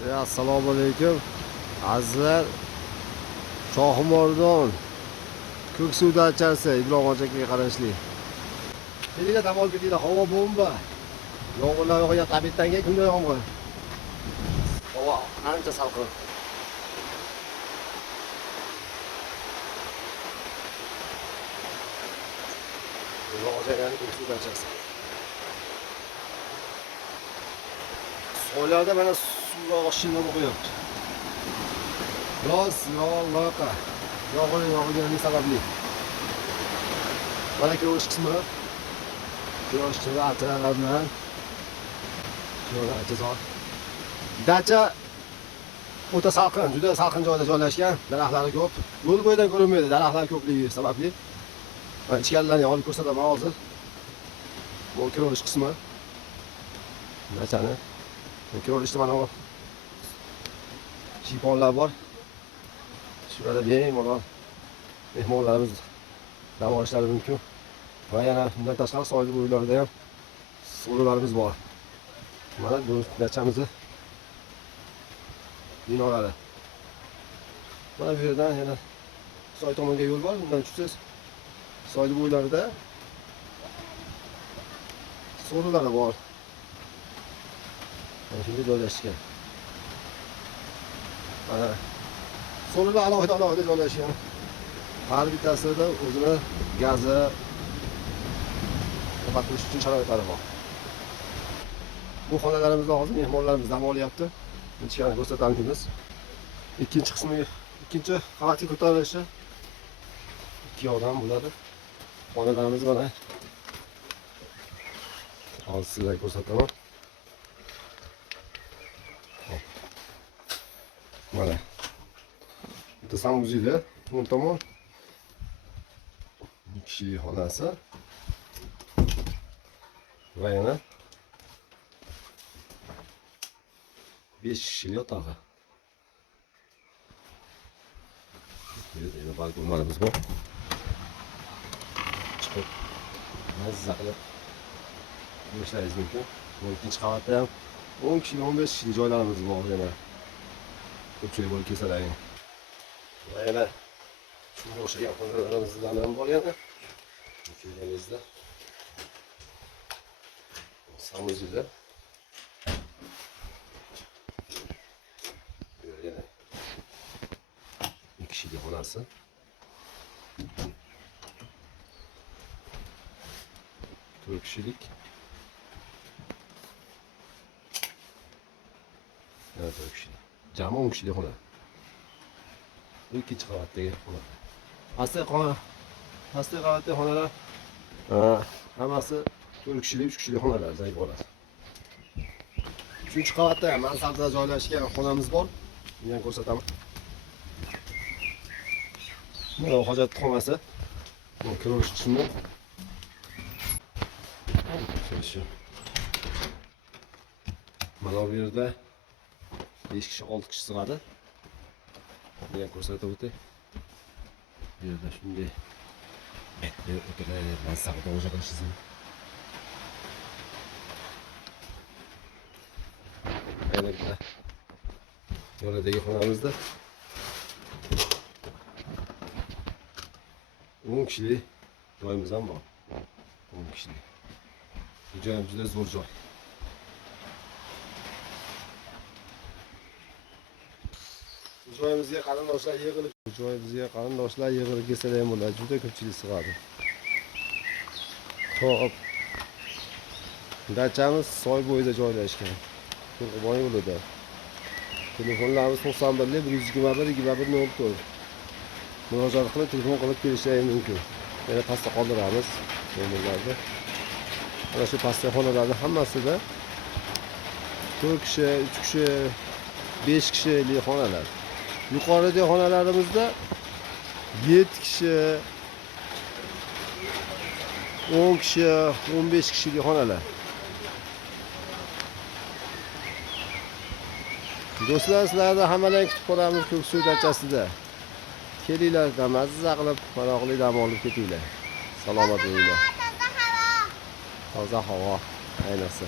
Assalomu alaykum. Azizlar, Shohimordon Ko'ksuv dachasi Ibrohim akaga qarashli. Kelinglar dam olib ketinglar, havo bomba. Yomg'irlar yog'yapti, tabiatdan kunda yomg'ir. Havo ancha salqin. Ibrohim akaning Ko'ksuv dachasi. Soylarda mana suv oqishini qo'yapti. Biroz loqa. Yog'ilgani sababli. Mana ko'rish qismi. Ko'rish qismi atralar bilan. Dacha o'ta salqin, juda salqin joyda joylashgan, daraxtlari ko'p. Yo'l bo'yidan ko'rinmaydi, daraxtlar ko'pligi sababli. Mana ichkarilarni olib ko'rsataman hozir. Bu ko'rish qismi. Dachani ko'rishda mana bu shiponlar bor. Shularda bemalol mehmonlarimiz dam olishlari mumkin. Va yana bundan tashqari soyli bo'ylarida ham so'rilarimiz bor. Mana bu dachamizni binolari. Mana bu yerdan yana soy tomonga yo'l bor. Bundan tushsiz soyli bo'ylarida so'rilar bor. Shunday joylashgan. Mana so'rilar alohida joylashgan. Har bittasida o'zini gazi qopatish uchun sharoitlari bor. Bu xonalarimizda hozir mehmonlarimiz dam olyapti. Ichkarida ko'rsatamiz. Ikkinchi qismi, ikkinchi qavatga ko'tarilishi 2 odam bo'ladi. Xonalarimiz mana. Hozir sizlarga ko'rsataman. Mana. Bitta sanuzili, o'ng tomon. 2 kishilik xonasi. Va yana 5 kishilik yotog'i. Yana balkonlarimiz bor. Chiqib mazza qilib yashashingiz mumkin. Bu ikkinchi qavatda ham 10 kishilik, 15 kishilik joylarimiz bor yana. Ko'pchilik bo'lib kesalaring. Va yana shunga o'xshagan xonalarimizdan ham bor yana. Kelganingizda sanuzili. Yana 2 kishilik xonasi. To'rt kishilik. Yana 4 kishilik. Jami 10 kishilik xona. Bu ikkinchi qavatdagi xona. Pastki qavatdagi xonalar hammasi 4 kishilik, 3 kishilik xonalardan iborat. 3-chi qavatda mansardda joylashgan xonamiz bor. Buni ham ko'rsataman. Mana hojatxonasi. Bu ko'rish qismi. Mana bu yerda 5 kishi, 6 kishi sig'adi. Buni ham ko'rsatib o'tay. Bu yerda shunday mansardda o'sha qilishingiz. Aynan yo'ldagi xonamizda 10 kishilik joyimiz ham bor. 10 kishilik. Bu joy ham juda zo'r joy. Joyimizga qarindoshlar yig'ilib kelsa ham bo'ladi. Juda ko'pchilik sig'adi. Xo'p. Dachamiz soy bo'yida joylashgan. Qo'rg'on yo'lida. Telefonlarimiz 91 121 2104. Murojaat qilib telefon qilib kelishingiz mumkin. Yana pastda qoldiramiz nomerlarni. Mana shu pastda xonalarning hammasida 4 kishi, 3 kishi, 5 kishilik xonalar. Yuqoridagi xonalarimizda 7 kishi, 10 kishi, 15 kishilik xonalar. Do'stlar, sizlarni hammalarni kutib qolamiz Ko'ksuv dachasida. Kelinglar, mazza qilib, maroqli dam olib ketinglar. Salomat bo'linglar. Toza havo, ayniqsa.